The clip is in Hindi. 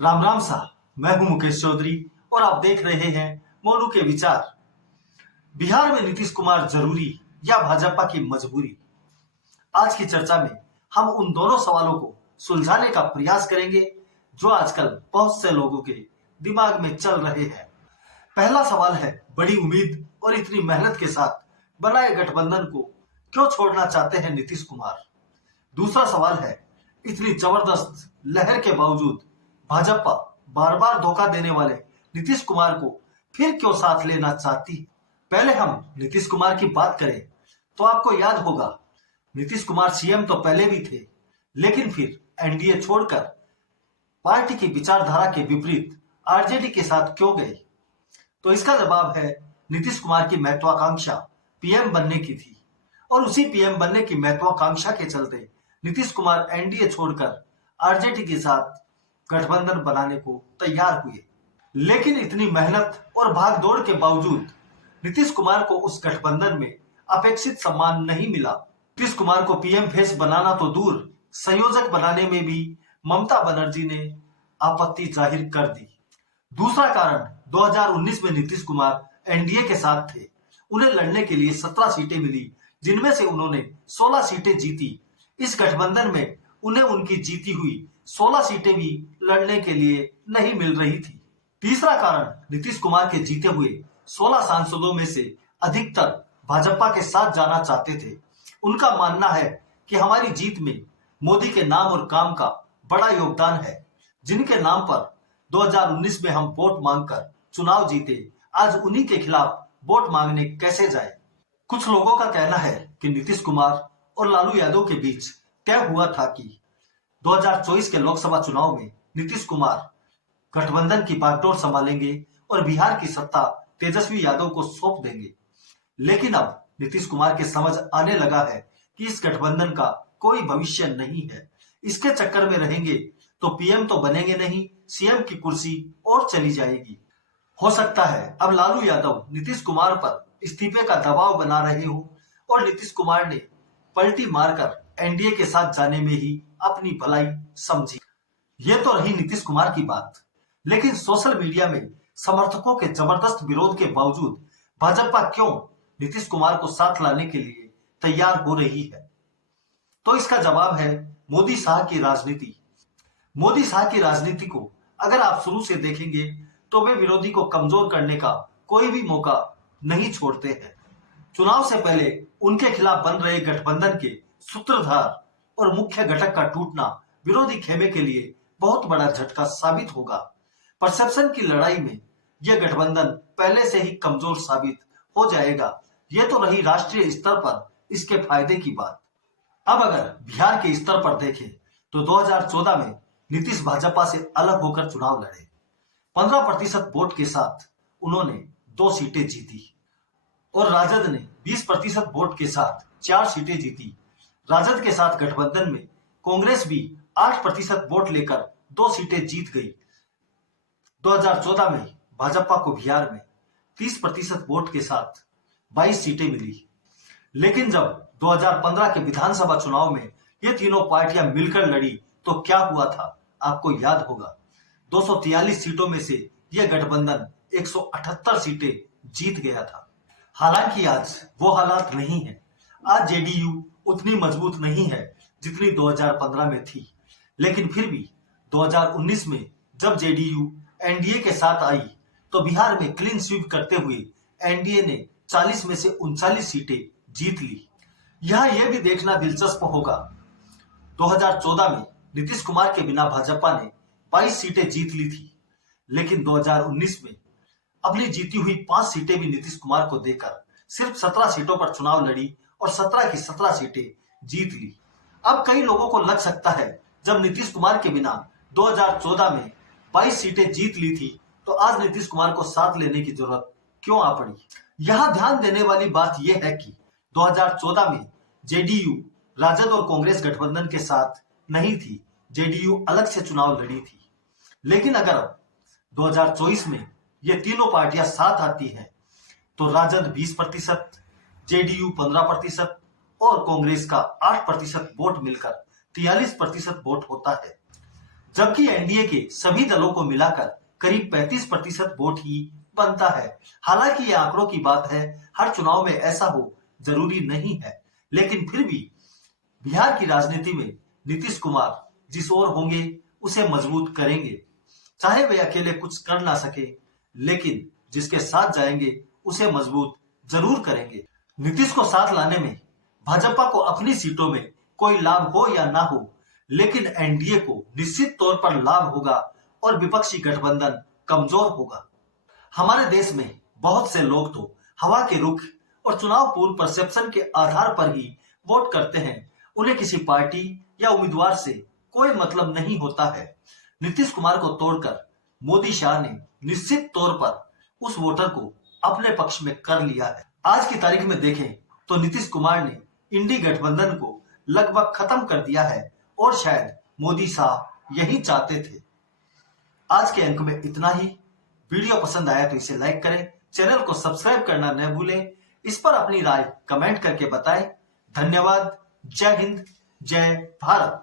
राम राम सा। मैं हूं मुकेश चौधरी और आप देख रहे हैं मोनू के विचार। बिहार में नीतीश कुमार जरूरी या भाजपा की मजबूरी? आज की चर्चा में हम उन दोनों सवालों को सुलझाने का प्रयास करेंगे जो आजकल बहुत से लोगों के दिमाग में चल रहे हैं। पहला सवाल है, बड़ी उम्मीद और इतनी मेहनत के साथ बनाए गठबंधन को क्यों छोड़ना चाहते हैं नीतीश कुमार? दूसरा सवाल है, इतनी जबरदस्त लहर के बावजूद भाजपा बार बार धोखा देने वाले नीतीश कुमार को फिर क्यों साथ लेना चाहती? पहले हम नीतीश कुमार की बात करें तो आपको याद होगा, नीतीश कुमार सीएम तो पहले भी थे, लेकिन फिर एनडीए छोड़कर पार्टी की विचारधारा के विपरीत आरजेडी के साथ क्यों गए? तो इसका जवाब है, नीतीश कुमार की महत्वाकांक्षा पीएम बनने की थी और उसी पीएम बनने की महत्वाकांक्षा के चलते नीतीश कुमार एनडीए छोड़कर आरजेडी के साथ गठबंधन बनाने को तैयार हुए। लेकिन इतनी मेहनत और भागदौड़ के बावजूद नीतीश कुमार को उस गठबंधन में अपेक्षित सम्मान नहीं मिला। नीतीश कुमार को पीएम फेस बनाना तो दूर, संयोजक बनाने में भी ममता बनर्जी ने आपत्ति जाहिर कर दी। दूसरा कारण, 2019 में नीतीश कुमार एनडीए के साथ थे। उन्हें लड़ने के लिए 17 सीटें मिली, जिनमें से उन्होंने 16 सीटें जीती। इस गठबंधन में उन्हें उनकी जीती हुई 16 सीटें भी लड़ने के लिए नहीं मिल रही थी। तीसरा कारण, नीतीश कुमार के जीते हुए 16 सांसदों में से अधिकतर भाजपा के साथ जाना चाहते थे। उनका मानना है कि हमारी जीत में मोदी के नाम और काम का बड़ा योगदान है, जिनके नाम पर 2019 में हम वोट मांगकर चुनाव जीते, आज उन्हीं के खिलाफ वोट मांगने कैसे जाए? कुछ लोगों का कहना है कि नीतीश कुमार और लालू यादव के बीच तय हुआ था कि 2024 के लोकसभा चुनाव में नीतीश कुमार गठबंधन की बागडोर संभालेंगे और बिहार की सत्ता तेजस्वी यादव को सौंप देंगे। लेकिन अब नीतीश कुमार के समझ आने लगा है कि इस गठबंधन का कोई भविष्य नहीं है। इसके चक्कर में रहेंगे तो पीएम तो बनेंगे नहीं, सीएम की कुर्सी और चली जाएगी। हो सकता है अब लालू यादव नीतीश कुमार पर इस्तीफे का दबाव बना रहे हो और नीतीश कुमार ने पलटी मारकर एनडीए के साथ जाने में ही अपनी भलाई समझी। ये तो रही नीतीश कुमार की बात, लेकिन सोशल मीडिया में समर्थकों के जबरदस्त विरोध के बावजूद भाजपा क्यों नीतीश कुमार को साथ लाने के लिए तैयार हो रही है? तो इसका जवाब है, मोदी शाह की राजनीति। मोदी शाह की राजनीति को अगर आप शुरू से देखेंगे तो वे विरोधी को कमजोर करने का कोई भी मौका नहीं छोड़ते हैं। चुनाव से पहले उनके खिलाफ बन रहे गठबंधन के सूत्रधार और मुख्य घटक का टूटना विरोधी खेमे के लिए बहुत बड़ा झटका साबित होगा। परसेप्शन की लड़ाई में यह गठबंधन पहले से ही कमजोर साबित हो जाएगा। यह तो रही राष्ट्रीय स्तर पर इसके फायदे की बात। अब अगर बिहार के स्तर पर देखें तो 2014 में नीतीश भाजपा से अलग होकर चुनाव लड़े। 15% वोट के साथ उन्होंने 2 सीटें जीती और राजद ने 20% वोट के साथ 4 सीटें जीती। राजद के साथ गठबंधन में कांग्रेस भी 8% वोट लेकर 2 सीटें जीत गई। 2014 में भाजपा को बिहार में 30% वोट के साथ 22 सीटें मिली। लेकिन जब 2015 के विधानसभा चुनाव में ये तीनों पार्टियां मिलकर लड़ी तो क्या हुआ था, आपको याद होगा। 243 सीटों में से यह गठबंधन 178 सीटें जीत गया था। हालांकि आज वो हालात नहीं है। आज जेडीयू उतनी मजबूत नहीं है जितनी 2015 में थी, लेकिन फिर भी 2019 में जब जेडीयू एनडीए के साथ आई तो बिहार में क्लीन स्वीप करते हुए एनडीए ने 40 में से 39 सीटें जीत ली। यहाँ यह भी देखना दिलचस्प होगा, 2014 में नीतीश कुमार के बिना भाजपा ने 22 सीटें जीत ली थी, लेकिन 2019 में अपनी जीती हुई 5 सीटें भी नीतीश कुमार को देकर सिर्फ 17 सीटों पर चुनाव लड़ी और 17 की 17 सीटें जीत ली। अब कई लोगों को लग सकता है, जब नीतीश कुमार के बिना 2014 में 22 सीटें जीत ली थी तो आज नीतीश कुमार को साथ लेने की जरूरत क्यों आ पड़ी? यहाँ ध्यान देने वाली बात यह है कि 2014 में जेडीयू राजद और कांग्रेस गठबंधन के साथ नहीं थी, जेडीयू अलग से चुनाव लड़ी थी। लेकिन अगर 2024 में ये तीनों पार्टियां साथ आती हैं तो राजद 20%, जेडीयू 15% और कांग्रेस का 8% वोट मिलकर 43% वोट होता है। जबकि एनडीए के सभी दलों को मिलाकर करीब 35% वोट ही बनता है। हालांकि ये आंकड़ों की बात है, हर चुनाव में ऐसा हो जरूरी नहीं है, लेकिन फिर भी बिहार की राजनीति में नीतीश कुमार जिस ओर होंगे उसे मजबूत करेंगे। चाहे वे अकेले कुछ कर ना सके, लेकिन जिसके साथ जाएंगे उसे मजबूत जरूर करेंगे। नीतीश को साथ लाने में भाजपा को अपनी सीटों में कोई लाभ हो या ना हो, लेकिन एनडीए को निश्चित तौर पर लाभ होगा और विपक्षी गठबंधन कमजोर होगा। हमारे देश में बहुत से लोग तो हवा के रुख और चुनाव पूर्व परसेप्शन के आधार पर ही वोट करते हैं। उन्हें किसी पार्टी या उम्मीदवार से कोई मतलब नहीं होता है। नीतीश कुमार को तोड़कर मोदी शाह ने निश्चित तौर पर उस वोटर को अपने पक्ष में कर लिया है। आज की तारीख में देखें तो नीतीश कुमार ने इंडी गठबंधन को लगभग खत्म कर दिया है और शायद मोदी शाह यही चाहते थे। आज के अंक में इतना ही। वीडियो पसंद आया तो इसे लाइक करें, चैनल को सब्सक्राइब करना न भूलें। इस पर अपनी राय कमेंट करके बताएं। धन्यवाद। जय हिंद, जय भारत।